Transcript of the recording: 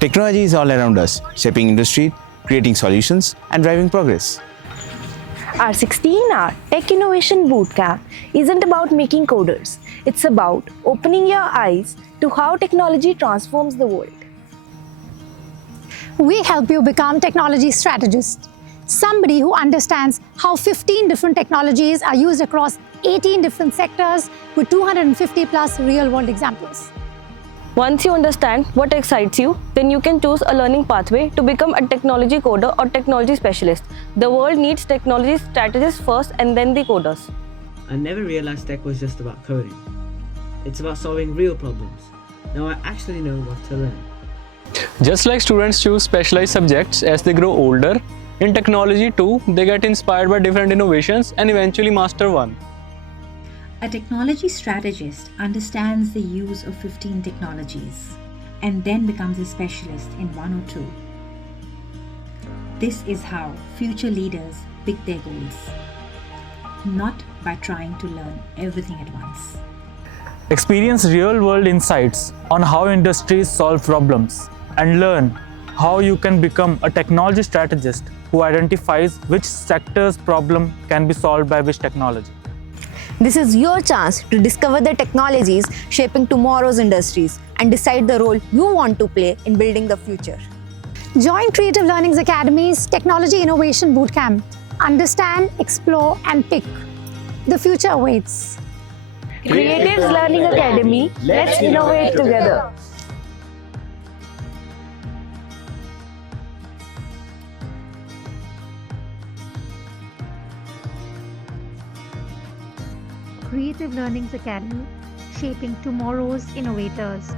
Technology is all around us, shaping industry, creating solutions, and driving progress. Our 16-hour Tech Innovation Bootcamp isn't about making coders. It's about opening your eyes to how technology transforms the world. We help you become technology strategist, somebody who understands how 15 different technologies are used across 18 different sectors with 250 plus real-world examples. Once you understand what excites you, then you can choose a learning pathway to become a technology coder or technology specialist. The world needs technology strategists first and then the coders. I never realized tech was just about coding. It's about solving real problems. Now I actually know what to learn. Just like students choose specialized subjects as they grow older, in technology too, they get inspired by different innovations and eventually master one. A technology strategist understands the use of 15 technologies and then becomes a specialist in one or two. This is how future leaders pick their goals, not by trying to learn everything at once. Experience real-world insights on how industries solve problems and learn how you can become a technology strategist who identifies which sector's problem can be solved by which technology. This is your chance to discover the technologies shaping tomorrow's industries and decide the role you want to play in building the future. Join Creative Learning's Academy's Technology Innovation Bootcamp. Understand, explore, and pick. The future awaits. Creatives Learning Academy, let's innovate together. Creative Learning's Academy, shaping tomorrow's innovators.